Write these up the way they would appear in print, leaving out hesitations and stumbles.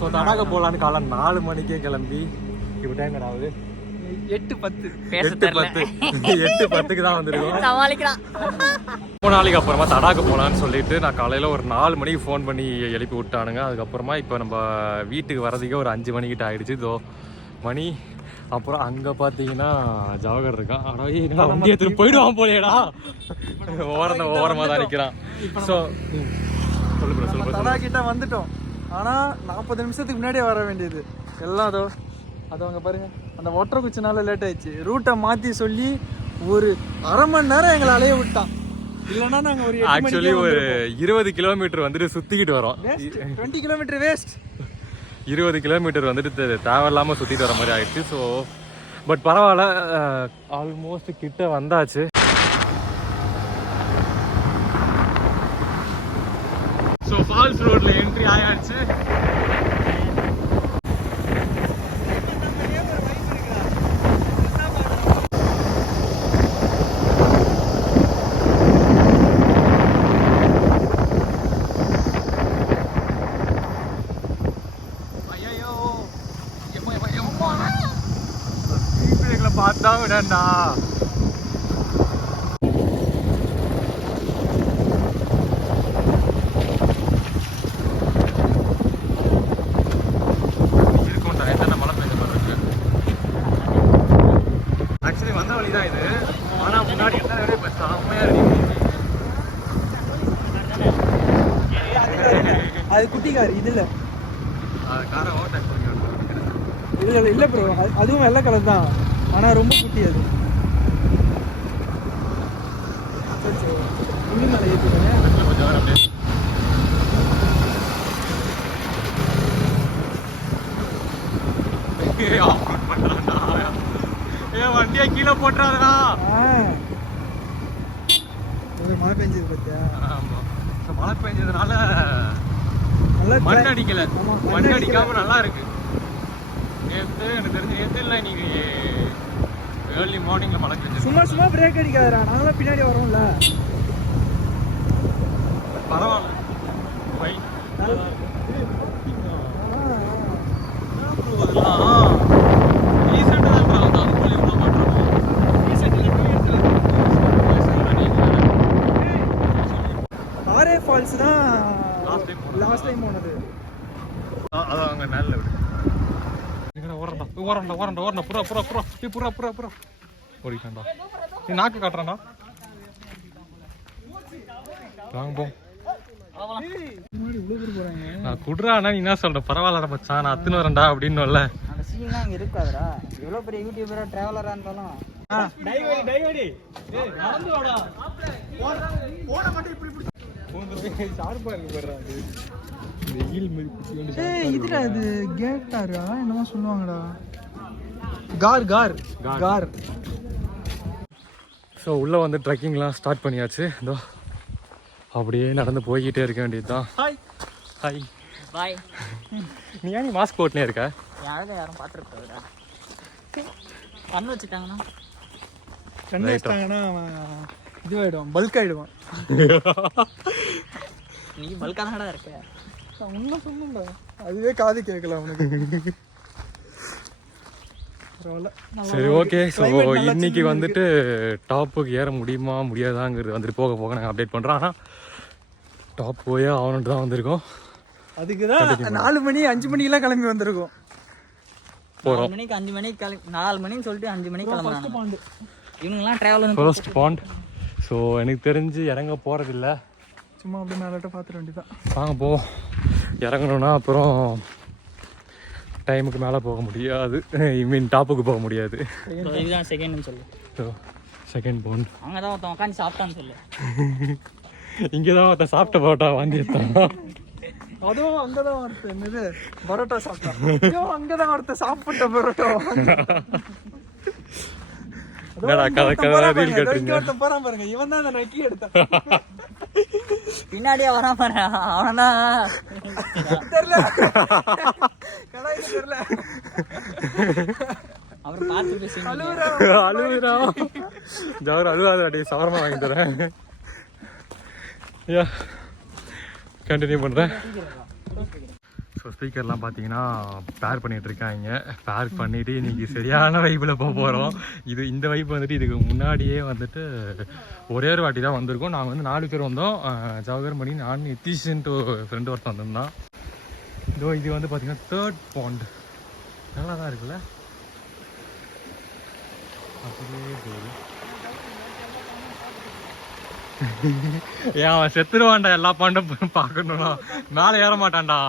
So தடாக போகலான்னு காலை 4 மணிக்கே கிளம்பி இப்போ டைம் என்ன ஆகுது 8:10 தான் வந்துருக்கோம். சமாளிக்கிறான். 3 நாளைக்கு அப்புறமா தடாக போகலான்னு சொல்லிட்டு நான் காலையில் ஒரு 4 மணிக்கு ஃபோன் பண்ணி எழுப்பி விட்டானுங்க. அதுக்கப்புறமா இப்போ நம்ம வீட்டுக்கு வரதுக்கே ஒரு 5 மணிக்கிட்ட ஆகிடுச்சு. இதோ மணி. அப்புறம் அங்கே பார்த்தீங்கன்னா ஜவஹர் இருக்கான். ஆனால் என்னடா வண்டி எடுத்துட்டு போயிடுவான் போலேடா, ஓரமாக தான் நிற்கிறான். ஸோ சொல்லுங்க தடாகிட்ட வந்துட்டோம். ஆனால் 40 நிமிஷத்துக்கு முன்னாடியே வர வேண்டியது எல்லாம். அது அவங்க பாருங்க, அந்த ஒற்றை குச்சினால லேட் ஆயிடுச்சு. ரூட்டை மாற்றி சொல்லி ஒரு அரை மணி நேரம் எங்களை அலைய விட்டான். இல்லைன்னா நாங்கள் ஒரு ஆக்சுவலி ஒரு 20 கிலோமீட்டர் வந்துட்டு சுற்றிக்கிட்டு வரோம். 20 கிலோமீட்டர் வேஸ்ட். 20 கிலோமீட்டர் வந்துட்டு தேவையில்லாமல் சுற்றிட்டு வர மாதிரி ஆயிடுச்சு. ஸோ பட் பரவாயில்ல, ஆல்மோஸ்ட் கிட்ட வந்தாச்சு. ஸோ ஃபால்ஸ் ரோட்ல என்ட்ரி ஆயாச்சு. பார்த்தா விடா அது குட்டி கார். இதுல இல்ல ப்ரோ, அதுவும் வெள்ளை கலர் தான், ஆனா ரொம்ப குட்டி. அது இன்னும் மேலே ஏற்றுக்கோங்க. வண்டியா கீழே போட்டுறாதா. மழை பெஞ்சது பார்த்தியா? மழை பெஞ்சதுனால மண் அடிக்கல, மண் அடிக்காம நல்லா இருக்கு. நேற்று எனக்கு தெரிஞ்சு நேற்று இல்லை, இன்னைக்கு ஏர்லி மார்னிங்ல மழை பெஞ்சு. சும்மா பிரேக் அடிக்காதடா, நாங்களாம் பின்னாடி வரோம்ல. பரவாயில்ல பை ஆரே ஃபால்ஸ் தான் லாஸ்ட் டைம் போனது. அது அங்கே நல்ல விடு. ஓரண்டா புறா ஓடிக்காண்டா. நீ நாக்கு காட்டுறான்டா. வாங்க போ. நான் குடுறானா நீ என்ன சொல்ற? பரவாயில்ல மச்சான், நான் அத்துன்னு வரேன்டா அப்படின்னு இல்ல. அந்த சீன்லாம் அங்க இருக்காதுடா. எவ்வளவு பெரிய யூடியூபரா டிராவலரா இருந்தாலும் டைவடி ஏய் நடந்து வாடா. போட மட்டும் இப்படி ஷார்ப்பா இருக்கு பாருடா. அது வெயில் மாதிரி குட்டி வந்து. ஏய் இதுடா, இது கேட்டாரா என்னமோ சொல்லுவாங்கடா. கார். ஸோ உள்ளே வந்து ட்ரெக்கிங்லாம் ஸ்டார்ட் பண்ணியாச்சு. இதோ அப்படியே நடந்து போய்கிட்டே இருக்க வேண்டியதுதான். Hi bye. நீ ஏன் நீ மாஸ்க் போட்டுனே இருக்க? யாரும் பார்த்துருக்காதுடா. கண்ணு வச்சுட்டாங்கன்னா இதுவாயிடுவான், பல்க் ஆயிடுவான். நீ பல்கா தானடா இருக்க. ஒன்றும் சொல்லுண்டா, அதுவே காது கேட்கல அவனுக்கு. சரி ஓகே. ஸோ இன்னைக்கு வந்துட்டு டாப்புக்கு ஏற முடியுமா முடியாதாங்கிறது வந்துட்டு போக போக நாங்கள் அப்டேட் பண்ணுறோம். ஆனால் டாப் போய் ஆகணுன்ட்டு தான் வந்திருக்கோம். அதுக்கு தான் 4 மணி 5 மணிக்கெல்லாம் கிளம்பி வந்திருக்கோம். போகிறோம் 4 மணிக்கு 5 மணிக்கு கிளம்பி 4 மணின்னு சொல்லிட்டு 5 மணிக்கு கிளம்புறாங்க. இவங்கெல்லாம் ட்ராவல் ஃபர்ஸ்ட் பாண்ட். ஸோ எனக்கு தெரிஞ்சு இறங்க போகிறதில்ல, சும்மா அப்படியே மேலாட்ட பார்த்துட வேண்டியதான். வாங்க போ. இறங்கணுன்னா அப்புறம் டைமுக்கு மேலே போக முடியாது, ஐ மீன் டாப்புக்கு போக முடியாது. இதுதான் செகண்ட்னு சொல்லு. So second phone. அங்கே தான் ஒருத்தன் உட்காந்து சாப்பிட்டான்னு சொல்லு. இங்கே தான் ஒருத்தன் சாப்பிட்ட பரோட்டா வாங்கி எடுத்தான். அதுவும் அங்கதான் ஒருத்தர் என்னது பரோட்டா சாப்பிட்டான். அங்கதான் ஒருத்தர் சாப்பிட்ட பரோட்டா. போறான் பாருங்க, இவன் தான் நக்கி எடுத்தான். பின்னாடியே வரான் பாரு, அவன்தான் தெரியல. தெரியல. அவர் பார்த்து பேசி அழுகுறா. ஜவர் அழுகாத, சவரமா வாங்கி தரேன். கண்டினியூ பண்ணுறேன். ஸோ ஸ்பீக்கர்லாம் பார்த்தீங்கன்னா பேர் பண்ணிகிட்டு இருக்காங்க. பேர் பண்ணிவிட்டு இன்றைக்கி சரியான வைப்பில் போக போகிறோம். இந்த வைப்பு வந்துட்டு இதுக்கு முன்னாடியே வந்துட்டு ஒரே ஒரு வாட்டி தான் வந்திருக்கோம். நாங்கள் வந்து 4 பேர் வந்தோம். ஜவஹர் மணி, நான், நிதிஷ்ன்ட்டு ஃப்ரெண்டு ஒருத்தன் வந்திருந்தான். இதோ இது வந்து பார்த்தீங்கன்னா 3rd பாண்ட். நல்லா தான் இருக்குல்ல, அப்படியே போகுது. ஏன் அவன் செத்துருவான்டா, எல்லா பாண்டும் பார்க்கணும்னா மேலே ஏற மாட்டான்டா.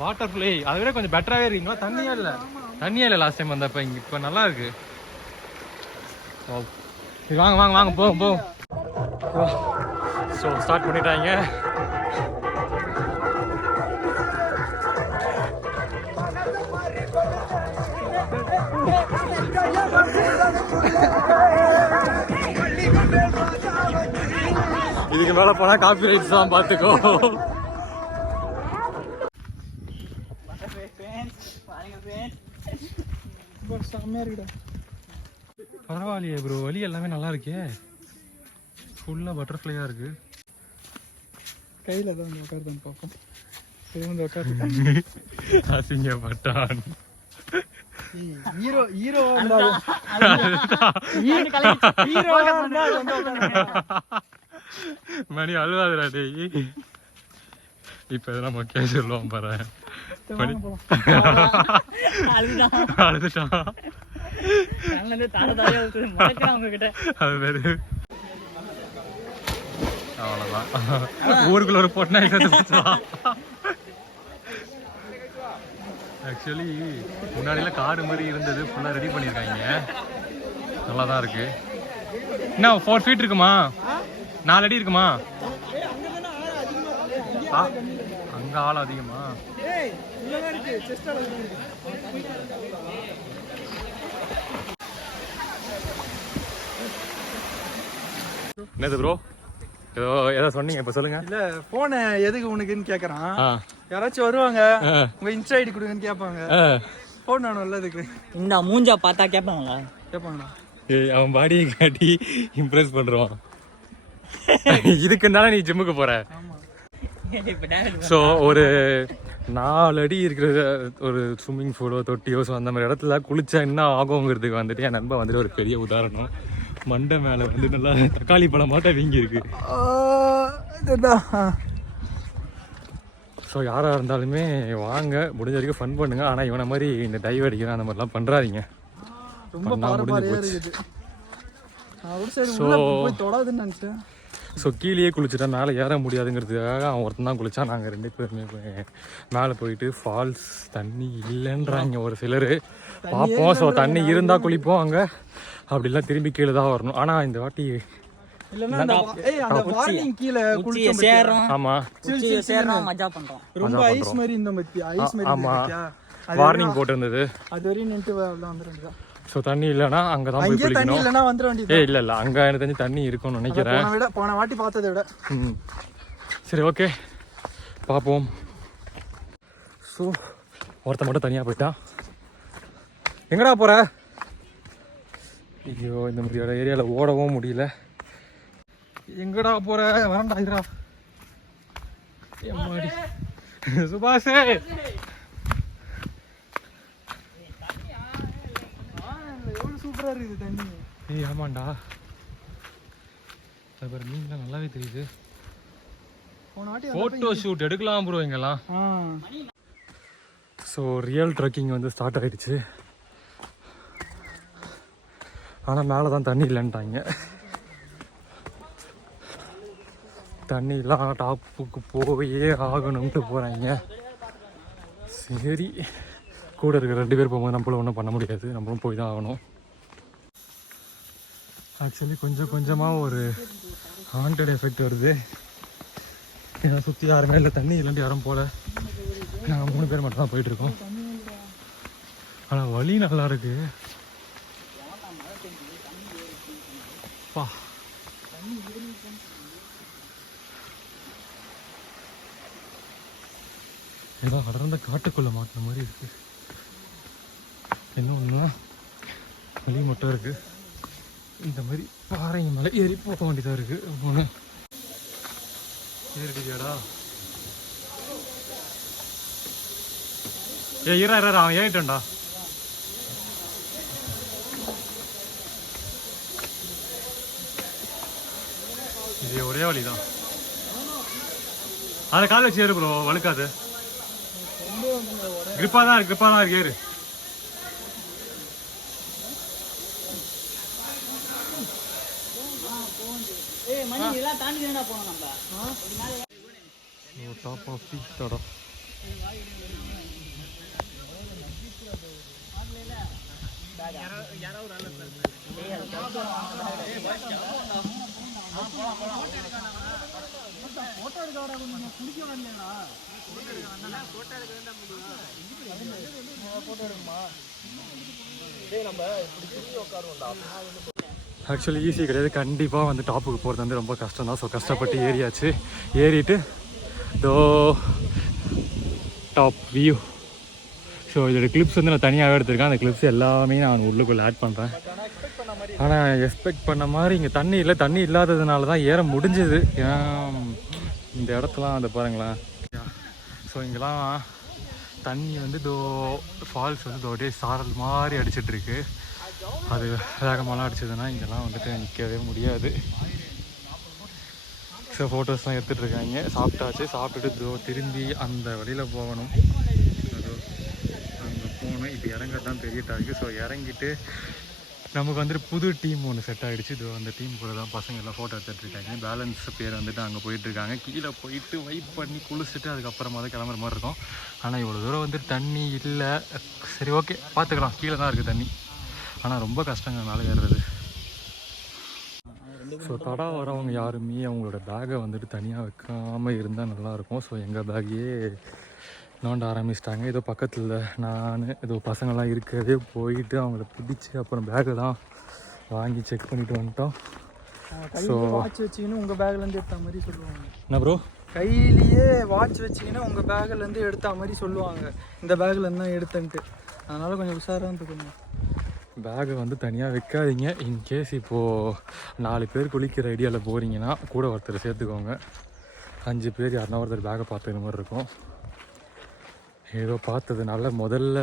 வாட்டர் ஃப்ளோ அதை விட கொஞ்சம் பெட்டராகவே இருக்கீங்களா? தண்ணியே இல்லை லாஸ்ட் டைம் வந்தப்போ. இங்கே இப்போ நல்லா இருக்கு. வாங்க வாங்க வாங்க போவோம். ஸோ ஸ்டார்ட் பண்ணிட்டாங்க. இதுக்கு மேல போனா காப்பி ரைட்ஸ் தான் பாத்துக்கோ. பரவாயில்லையே ப்ரோ, வலி எல்லாமே நல்லா இருக்கே. ஃபுல்லா பட்டர்ஃப்ளையா இருக்கு. கையில தான் உட்காருதான் பார்ப்போம். அசிங்கப்பட்டான். மணி அழுவாதுடா டேய். இப்ப நம்ம கேஸ் சொல்லுவோம் பாரு. அழுதுட்டான். அவ்வளவுதான், ஊருக்குள்ள ஒரு பொண்ணா ஆக்சுவலி முன்னாடிலாம் காடு மாதிரி இருந்தது, ஃபுல்லாக ரெடி பண்ணியிருக்காங்க. நல்லா தான் இருக்கு. என்ன 4 feet இருக்குமா? 4 அடி இருக்குமா? அங்கே ஆள் அதிகமா? என்னது ப்ரோ, ஏதோ சொன்னீங்க, இப்போ சொல்லுங்க. இல்ல போன எதுக்கு உனக்குன்னு கேக்குறான். யாராச்சும் வருவாங்க, உங்க இன்ஸ்டா ஐடி கொடுங்கன்னு கேட்பாங்க. போன் வேணும்ல அதுக்கு. இந்த மூஞ்சா பார்த்தா கேட்பாங்களா? கேட்பாங்களா? அவன் பாடியை காட்டி இம்ப்ரெஸ் பண்றான். இதுக்குனால நீ ஜிம்முக்கு போற. ஸோ ஒரு 4 அடி இருக்கிற ஒரு ஸ்விம்மிங் பூலோ தொட்டியோ ஸோ அந்த மாதிரி இடத்துல குளிச்சா என்ன ஆகுங்கிறதுக்கு வந்துட்டு என் நண்பன் வந்துட்டு ஒரு பெரிய உதாரணம். மண்டை மேலே வந்து நல்லா தக்காளி பழம் மாட்டம் வீங்கி இருக்கு. ஸோ யாராக இருந்தாலுமே வாங்க, முடிஞ்ச வரைக்கும் ஃபன் பண்ணுங்க. ஆனால் இவனை மாதிரி இந்த டைவ் அடிக்கிறேன் அந்த மாதிரிலாம் பண்ணுறாதீங்க. ஸோ கீழே குளிச்சுட்டா மேலே ஏற முடியாதுங்கிறதுக்காக அவன் ஒருத்தன் தான் குளிச்சான். நாங்கள் 2 பேருமே மேலே போயிட்டு ஃபால்ஸ் தண்ணி இல்லைன்றாங்க ஒரு சிலர். பார்ப்போம். ஸோ தண்ணி இருந்தால் குளிப்போம் அங்கே, அப்படிலாம் திரும்பி கீழே தான் வரணும். ஆனால் இந்த வாட்டி வார்னிங் போட்டிருந்தது. ஸோ தண்ணி இல்லைன்னா அங்கே தான் போய் குளிக்கணும். இல்லை அங்கே எனக்கு தெரிஞ்சு தண்ணி இருக்கும்னு நினைக்கிறேன். போன வாட்டி பார்த்ததை விட. சரி ஓகே பார்ப்போம். ஸோ ஒருத்த மட்டும் தனியாக போயிட்டான். எங்கடா போகிற? ஐயோ, இந்த மாதிரி ஏரியாவில் ஓடவும் முடியல. எங்கடா போற? வரண்டா இருடா. எம்மாடி சுபாஷே, எவ்வளவு சூப்பரா இருக்குது தண்ணி. ஏய் ஆமாண்டா, அப்புறம் மீன்லாம் நல்லாவே தெரியுது. ஃபோட்டோ ஷூட் எடுக்கலாம் ப்ரோ இங்கெல்லாம். ஸோ ரியல் ட்ரெக்கிங் வந்து ஸ்டார்ட் ஆகிடுச்சு. ஆனால் மேலே தான் தண்ணி இல்லைன்ட்டாங்க. தண்ணிலாம் டாப்புக்கு போயே ஆகணும்ட்டு போகிறாங்க. சரி, கூட இருக்கிற 2 பேர் போகும்போது நம்மளும் ஒன்றும் பண்ண முடியாது, நம்மளும் போய் தான் ஆகணும். ஆக்சுவலி கொஞ்சம் கொஞ்சமாக ஒரு ஹாண்டட் எஃபெக்ட் வருது. ஏன்னா சுற்றி யாருமே இல்லை, தண்ணி இல்லைன்ட்டு யாரும் போகல. நாங்கள் 3 பேர் மட்டும் தான் போயிட்டுருக்கோம். ஆனால் வழி நல்லா இருக்கு. பா ஏதோ அடர்ந்த காட்டுக்குள்ளே மாட்டின மாதிரி இருக்கு. என்ன ஒன்றுனா வழி மட்டும் இருக்கு. இந்த மாதிரி பாறைங்க மேலே ஏறி போக வேண்டியதாக இருக்கு. ஒன்று ஏறிட்டியாடா? இரா அவன் ஏறிட்டா. இது ஒரே வழிதான். அதை கால் வச்சு ஏறு ப்ரோ, வழுக்காது. கிரிப்பா தான் இருக்கு ஏறு. டாப் ஆஃப் தி தடம். ஆக்சுவலி ஈஸி கிடையாது. கண்டிப்பாக வந்து டாப்புக்கு போகிறது வந்து ரொம்ப கஷ்டம் தான். ஸோ கஷ்டப்பட்டு ஏறியாச்சு. ஏறிட்டு தோ டாப் வியூ. ஸோ இதோட கிளிப்ஸ் வந்து நான் தனியாகவே எடுத்திருக்கேன். அந்த கிளிப்ஸ் எல்லாமே நான் உள்ளுக்குள்ளே ஆட் பண்ணுறேன். ஆனால் எக்ஸ்பெக்ட் பண்ண மாதிரி இங்கே தண்ணி இல்லை. தண்ணி இல்லாததுனால தான் ஏற முடிஞ்சது. ஏன்னா இந்த இடத்துலாம் அதை பாருங்களேன். ஸோ இங்கெல்லாம் தண்ணி வந்து தோ ஃபால்ஸ் வந்து தோடே சாரல் மாதிரி அடிச்சிட்ருக்கு. அது வேகமாலாம் அடிச்சதுன்னா இங்கெல்லாம் வந்துட்டு நிற்கவே முடியாது. ஸோ ஃபோட்டோஸ்லாம் எடுத்துகிட்ருக்காங்க. சாப்பிட்டாச்சு. சாப்பிட்டுட்டு திரும்பி அந்த வழியில் போகணும். அங்கே போகணும். இப்போ இறங்கிறது தான் பெரிய டார்க்கு. ஸோ இறங்கிட்டு நமக்கு வந்துட்டு புது டீம் ஒன்று செட் ஆகிடுச்சு. இது அந்த டீம் கூட தான் பசங்க எல்லாம் ஃபோட்டோ எடுத்துகிட்ருக்காங்க. பேலன்ஸ் பேர் வந்துட்டு அங்கே போயிட்டுருக்காங்க. கீழே போயிட்டு வைப் பண்ணி குளிச்சுட்டு அதுக்கப்புறமா தான் கிளம்புற மாதிரி இருக்கும். ஆனால் இவ்வளோ தூரம் வந்துட்டு தண்ணி இல்லை. சரி ஓகே பார்த்துக்கலாம். கீழே தான் இருக்குது தண்ணி. ஆனால் ரொம்ப கஷ்டங்க மேலே ஏறுறது. ஸோ தடா வரவங்க யாருமே அவங்களோட பேக்கை வந்துட்டு தனியாக வைக்காமல் இருந்தால் நல்லாயிருக்கும். ஸோ எங்கள் பேக்கையே நோண்ட ஆரம்பிச்சிட்டாங்க. ஏதோ பக்கத்தில் நான் ஏதோ பசங்கள்லாம் இருக்கிறதே போயிட்டு அவங்கள பிடிச்சி அப்புறம் பேக்கை தான் வாங்கி செக் பண்ணிவிட்டு வந்துட்டோம். ஸோ வாட்ச் வச்சிங்கன்னு உங்கள் பேக்லேருந்து எடுத்த மாதிரி சொல்லுவாங்க. என்ன ப்ரோ? கையிலேயே வாட்ச் வச்சிங்கன்னா உங்கள் பேக்லேருந்து எடுத்த மாதிரி சொல்லுவாங்க. இந்த பேக்லேருந்து தான் எடுத்தேன்ட்டு. அதனால் கொஞ்சம் உஷாராக இருந்துக்கோங்க. பேக்கை வந்து தனியாக வைக்காதீங்க. இன்கேஸ் இப்போது 4 பேர் குளிக்கிற ஐடியாவில் போகிறீங்கன்னா கூட ஒருத்தர் சேர்த்துக்கோங்க. 5 பேர் யாருன்னா ஒருத்தர் பேக்கை பார்த்துக்கிற மாதிரி இருக்கும். ஏதோ பார்த்ததுனால முதல்ல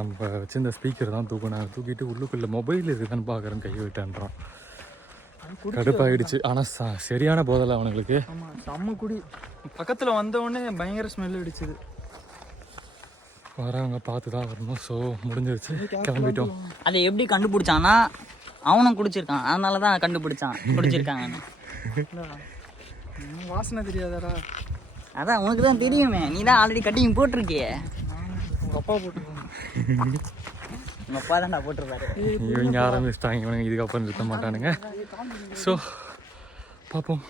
நம்ம வச்சிருந்த ஸ்பீக்கர் தான் தூக்கிட்டு உள்ளுக்குள்ளே மொபைல் இருக்குதான்னு பார்க்குறேன்னு கை விட்டான்றான். கடுப்பாகிடுச்சு. ஆனால் சரியான போதலை அவனுங்களுக்கு. ஆமாம், செம்ம குடி. பக்கத்தில் வந்தவுடனே பயங்கர ஸ்மெல் அடிச்சுது. வரவங்க பார்த்து தான் வரணும். ஸோ முடிஞ்சிருச்சு, கிளம்பிட்டோம். அதை எப்படி கண்டுபிடிச்சான்னா அவனும் குடிச்சிருக்கான். அதனால தான் கண்டுபிடிச்சான் குடிச்சிருக்காங்க. வாசனை தெரியாதாரா? அதான் உனக்கு தான் தெரியுமே. நீ தான் ஆல்ரெடி கட்டிங் போட்டிருக்கிய. உங்கள் அப்பா போட்டுருக்காங்க. உங்கள் அப்பா தான்டா போட்டிருப்பாரு. இவங்க ஆரம்பிச்சிட்டாங்க. இவனுங்க இதுக்கப்புறம் நிறுத்த மாட்டானுங்க. ஸோ பார்ப்போம்.